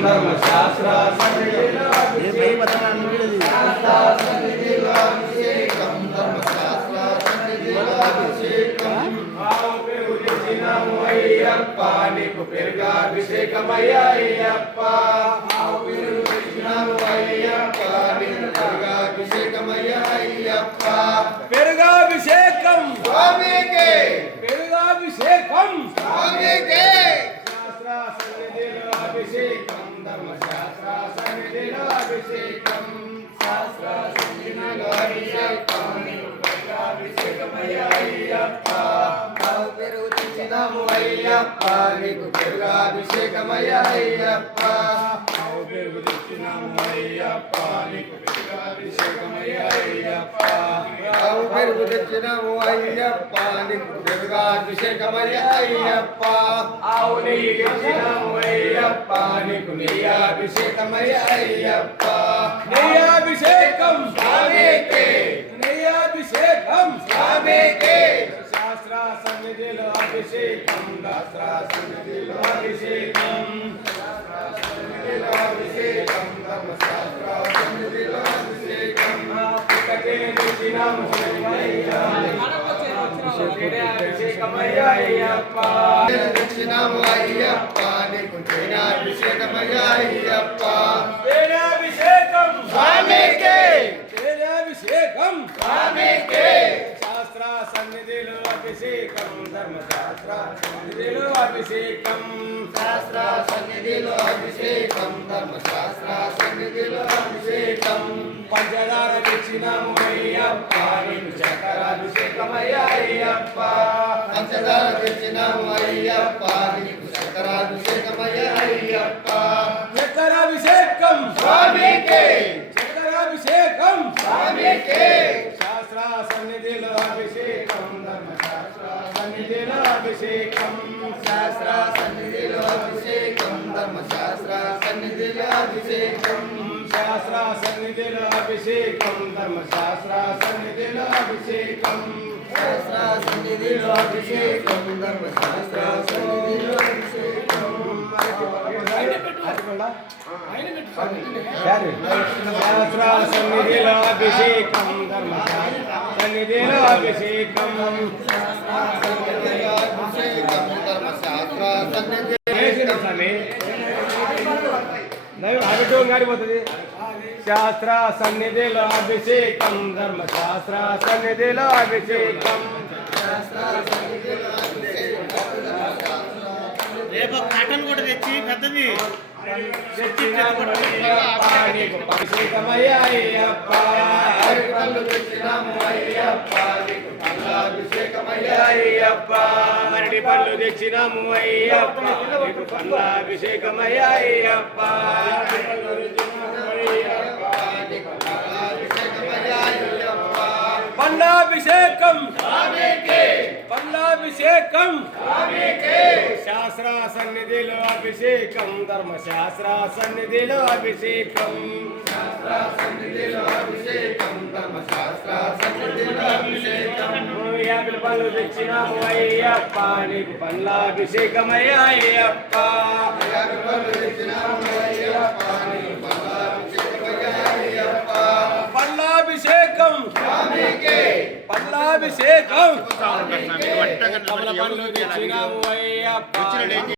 ధర్మశాస్త్ర సన్నిధిలో అభిషేకం ధర్మశాస్త్ర సన్నిధిలో అభిషేకం తెచ్చినాము అయ్యప్ప నీకు పెరుగాభిషేకమయ్యా అయ్యప్ప తెచ్చినాము అయ్యప్ప నీకు పెరుగాభిషేకమయ్యా అయ్యప్ప పెరుగాభిషేకం స్వామికే పెరుగాభిషేకం స్వామికే అభిషేకం ధర్మశాస్త్ర సన్నిధిలో అభిషేకం శాస్త్ర సన్నిధిలో అభిషేకం అభిషేకమయ్యా అయ్యప్ప పెరుగు తెచ్చినాము అయ్యప్ప నీకు పెరుగాభిషేకమయ్యా అయ్యప్ప పెరుగు తెచ్చినాము అయ్యప్ప నీకు పెరుగాభిషేకమయ్యా అయ్యప్ప పెరుగు తెచ్చినాము అయ్యప్ప నీకు పెరుగాభిషేకమయ్యా అయ్యప్ప ఆవు నెయ్యి తెచ్చినాము అయ్యప్ప నీకు నెయ్యాభిషేకమయ్యా అయ్యప్ప నెయ్యాభిషేకం స్వామికే నెయ్యాభిషేకం స్వామికే శాస్త్ర సన్నిధిలో అభిషేకం శాస్త్ర సన్నిధిలో అభిషేకం అభిషేకం ధర్మశాస్త్ర సన్నిధిలో అభిషేకం తెచ్చినాము అభిషేకమయ్యా అయ్యప్ప తెచ్చినాము అయ్యప్ప నీకు అభిషేకమయ్యా అయ్యప్ప అభిషేకం స్వామికే అభిషేకం స్వామికే శాస్త్ర సన్నిధిలో అభిషేకం ధర్మశాస్త్ర సన్నిధిలో అభిషేకం శాస్త్ర సన్నిధిలో అభిషేకం ధర్మశాస్త్ర సన్నిధిలో అభిషేకం పంచదార తెచ్చినాము అయ్యప్ప నీకు చక్కెరాభిషేకమయ్యా అయ్యప్ప పంచదార తెచ్చినాము అయ్యప్ప నీకు చక్కెరాభిషేకమయ్యా అయ్యప్ప చక్కెరాభిషేకం స్వామికే చక్కెరాభిషేకం స్వామికే శాస్త్ర సన్నిధిలో అభిషేకం ధర్మశాస్త్ర సన్నిధిలో అభిషేకం శాస్త్ర సన్నిధిలో అభిషేకం ధర్మశాస్త్ర సన్నిధిలో అభిషేకం శాస్త్ర సన్నిధిలో అభిషేకం ధర్మశాస్త్ర సన్నిధిలో అభిషేకం శాస్త్ర సన్నిధిలో అభిషేకం ధర్మశాస్త్ర సన్నిధిలో అభిషేకం శాస్త్ర సన్నిధిలో అభిషేకం ధర్మశాస్త్ర సన్నిధిలో అభిషేకం సన్నిధిలో అభిషేకం ధర్మశాస్త్ర సన్నిధి గాడిపోతుంది శాస్త్ర సన్నిధిలో అభిషేకం ధర్మశాస్త్ర సన్నిధిలో అభిషేకం రేపు కాటన్ కూడా తెచ్చి పెద్దది అభిషేకమయ్యా అయ్యప్ప అయ్యప్ప అరటి పళ్ళు తెచ్చినాము అయ్యప్ప నీకు పండ్లాభిషేకమయ్యా అయ్యప్ప పండ్లాభిషేకం పండ్లాభిషేకం శాస్త్ర సన్నిధిలో అభిషేకం ధర్మశాస్త్ర సన్నిధిలో అభిషేకం శాస్త్ర సన్నిధిలో అభిషేకం ధర్మశాస్త్ర సన్నిధిలో అభిషేకం యాభై పళ్ళు తెచ్చినాము అయ్యప్ప నీకు పండ్లాభిషేకమయ్యా అయ్యప్ప పండ్లాభిషేకం పండ్లాభిషేకం కమల పండ్లు తెచ్చినాము అయ్యప్ప